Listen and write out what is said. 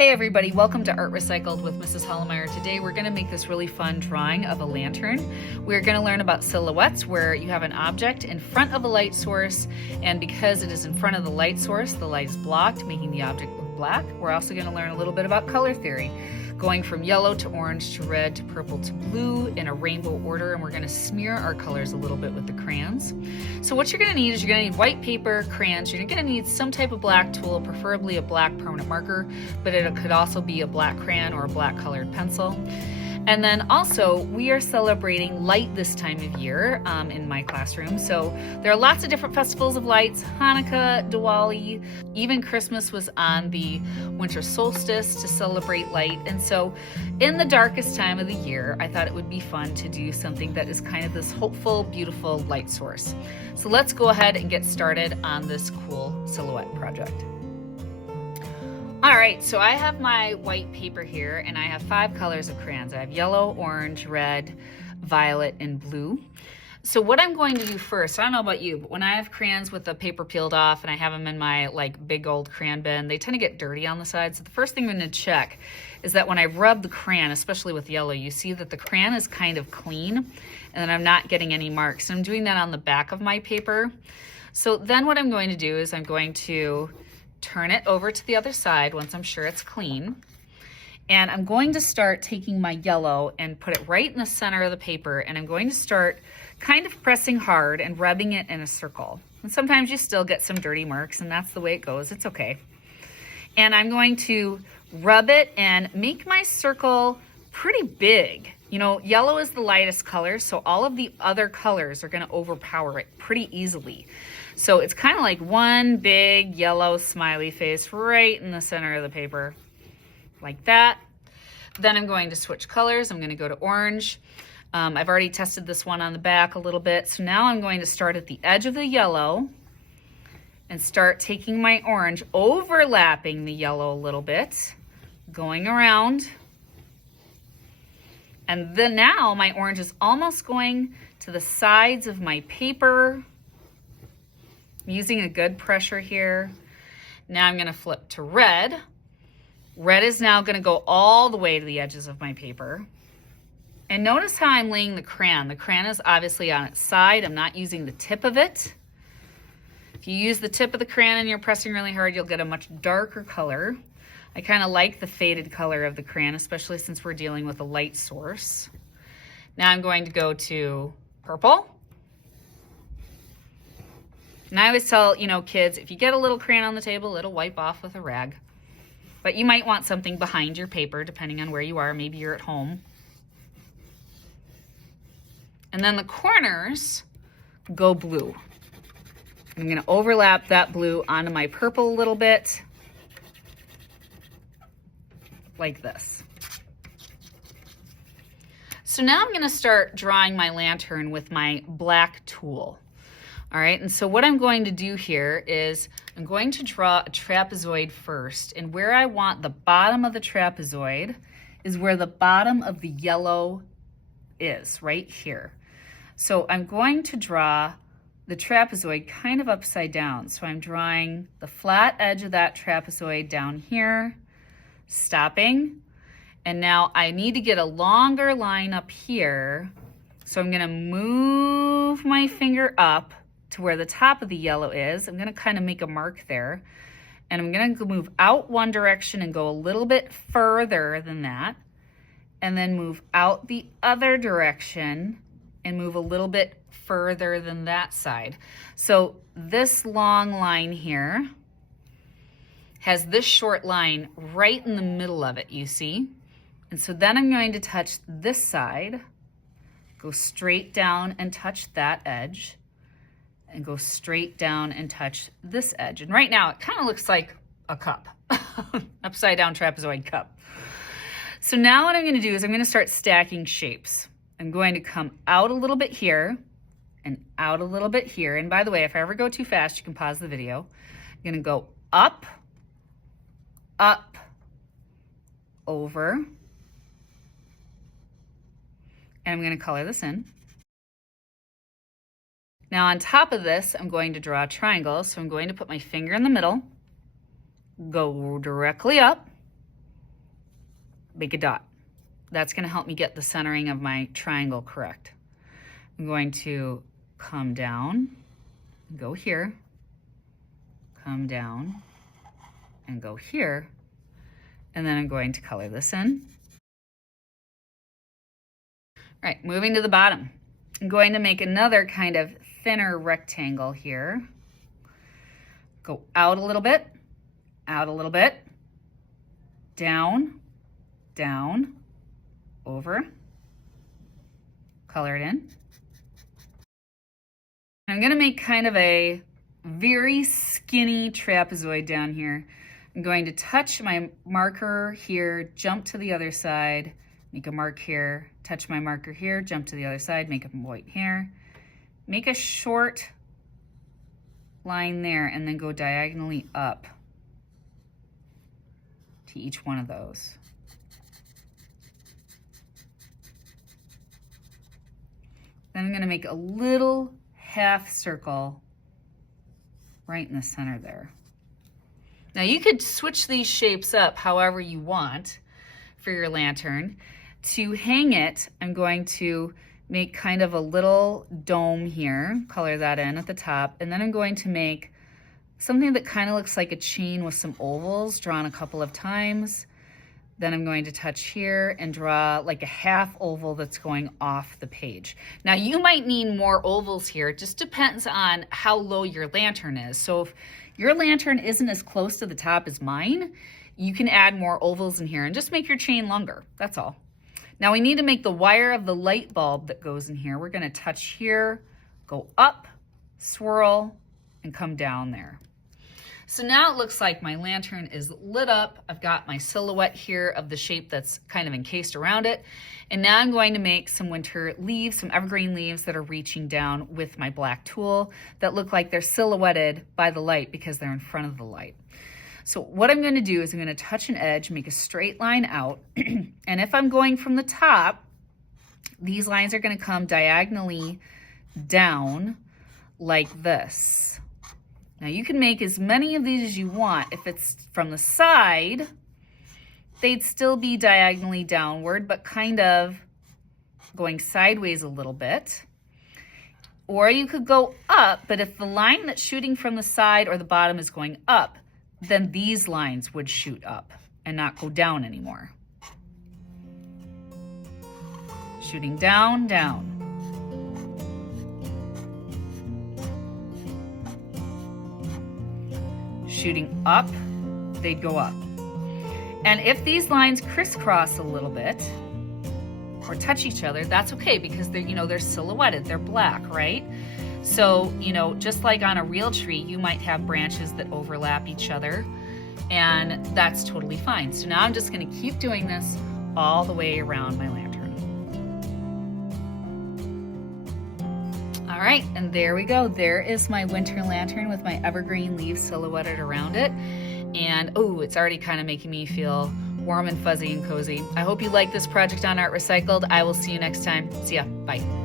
Hey everybody, welcome to Art Recycled with Mrs. Hollemeyer. Today we're going to make this really fun drawing of a lantern. We're going to learn about silhouettes where you have an object in front of a light source, and because it is in front of the light source, the light is blocked, making the object look black. We're also going to learn a little bit about color theory, going from yellow to orange to red to purple to blue in a rainbow order, and we're going to smear our colors a little bit with the crayons. So what you're going to need is you're going to need white paper, crayons, you're going to need some type of black tool, preferably a black permanent marker, but it could also be a black crayon or a black colored pencil. And then also, we are celebrating light this time of year in my classroom. So there are lots of different festivals of lights, Hanukkah, Diwali, even Christmas was on the winter solstice to celebrate light. And so in the darkest time of the year, I thought it would be fun to do something that is kind of this hopeful, beautiful light source. So let's go ahead and get started on this cool silhouette project. All right, so I have my white paper here and I have 5 colors of crayons. I have yellow, orange, red, violet, and blue. So what I'm going to do first, I don't know about you, but when I have crayons with the paper peeled off and I have them in my big old crayon bin, they tend to get dirty on the side. So the first thing I'm going to check is that when I rub the crayon, especially with yellow, you see that the crayon is kind of clean and then I'm not getting any marks. And I'm doing that on the back of my paper. So then what I'm going to do is I'm going to turn it over to the other side once I'm sure it's clean. And I'm going to start taking my yellow and put it right in the center of the paper, and I'm going to start kind of pressing hard and rubbing it in a circle. And sometimes you still get some dirty marks, and that's the way it goes. It's okay. And I'm going to rub it and make my circle pretty big. You know, yellow is the lightest color, so all of the other colors are going to overpower it pretty easily. So it's kind of like one big yellow smiley face right in the center of the paper, like that. Then I'm going to switch colors. I'm going to go to orange. I've already tested this one on the back a little bit. So now I'm going to start at the edge of the yellow and start taking my orange, overlapping the yellow a little bit, going around. And then now my orange is almost going to the sides of my paper. I'm using a good pressure here. Now I'm going to flip to red. Red is now going to go all the way to the edges of my paper. And notice how I'm laying the crayon. The crayon is obviously on its side. I'm not using the tip of it. If you use the tip of the crayon and you're pressing really hard, you'll get a much darker color. I kind of like the faded color of the crayon, especially since we're dealing with a light source. Now I'm going to go to purple. And I always tell, kids, if you get a little crayon on the table, it'll wipe off with a rag. But you might want something behind your paper, depending on where you are. Maybe you're at home. And then the corners go blue. I'm going to overlap that blue onto my purple a little bit, like this. So now I'm going to start drawing my lantern with my black tool. All right, and so what I'm going to do here is I'm going to draw a trapezoid first, and where I want the bottom of the trapezoid is where the bottom of the yellow is, right here. So I'm going to draw the trapezoid kind of upside down. So I'm drawing the flat edge of that trapezoid down here, stopping, and now I need to get a longer line up here. So I'm going to move my finger up to where the top of the yellow is. I'm going to kind of make a mark there, and I'm going to move out one direction and go a little bit further than that, and then move out the other direction and move a little bit further than that side. So this long line here has this short line right in the middle of it, you see? And so then I'm going to touch this side, go straight down and touch that edge, and go straight down and touch this edge. And right now it kind of looks like a cup, upside down trapezoid cup. So now what I'm going to do is I'm going to start stacking shapes. I'm going to come out a little bit here and out a little bit here. And by the way, if I ever go too fast, you can pause the video. I'm going to go up, up, over, and I'm going to color this in. Now on top of this, I'm going to draw a triangle. So I'm going to put my finger in the middle, go directly up, make a dot. That's going to help me get the centering of my triangle correct. I'm going to come down, go here, come down, and go here, and then I'm going to color this in. All right, moving to the bottom. I'm going to make another kind of thinner rectangle here. Go out a little bit, down, down, over, color it in. I'm gonna make kind of a very skinny trapezoid down here. I'm going to touch my marker here, jump to the other side, make a mark here, touch my marker here, jump to the other side, make a point here, make a short line there, and then go diagonally up to each one of those. Then I'm going to make a little half circle right in the center there. Now you could switch these shapes up however you want for your lantern. To hang it, I'm going to make kind of a little dome here, color that in at the top, and then I'm going to make something that kind of looks like a chain with some ovals drawn a couple of times. Then I'm going to touch here and draw like a half oval that's going off the page. Now you might need more ovals here. It just depends on how low your lantern is. So if your lantern isn't as close to the top as mine, you can add more ovals in here and just make your chain longer, that's all. Now we need to make the wire of the light bulb that goes in here. We're gonna touch here, go up, swirl, and come down there. So now it looks like my lantern is lit up. I've got my silhouette here of the shape that's kind of encased around it. And now I'm going to make some winter leaves, some evergreen leaves that are reaching down with my black tool that look like they're silhouetted by the light because they're in front of the light. So what I'm going to do is I'm going to touch an edge, make a straight line out. And if I'm going from the top, these lines are going to come diagonally down like this. Now you can make as many of these as you want. If it's from the side, they'd still be diagonally downward, but kind of going sideways a little bit. Or you could go up, but if the line that's shooting from the side or the bottom is going up, then these lines would shoot up and not go down anymore. Shooting down, down. Shooting up, they'd go up. And if these lines crisscross a little bit or touch each other, that's okay because they're silhouetted, they're black, right? So, just like on a real tree, you might have branches that overlap each other, and that's totally fine. So now I'm just going to keep doing this all the way around my lantern. All right, and there we go. There is my winter lantern with my evergreen leaves silhouetted around it. And oh, it's already kind of making me feel warm and fuzzy and cozy. I hope you like this project on Art Recycled. I will see you next time. See ya. Bye.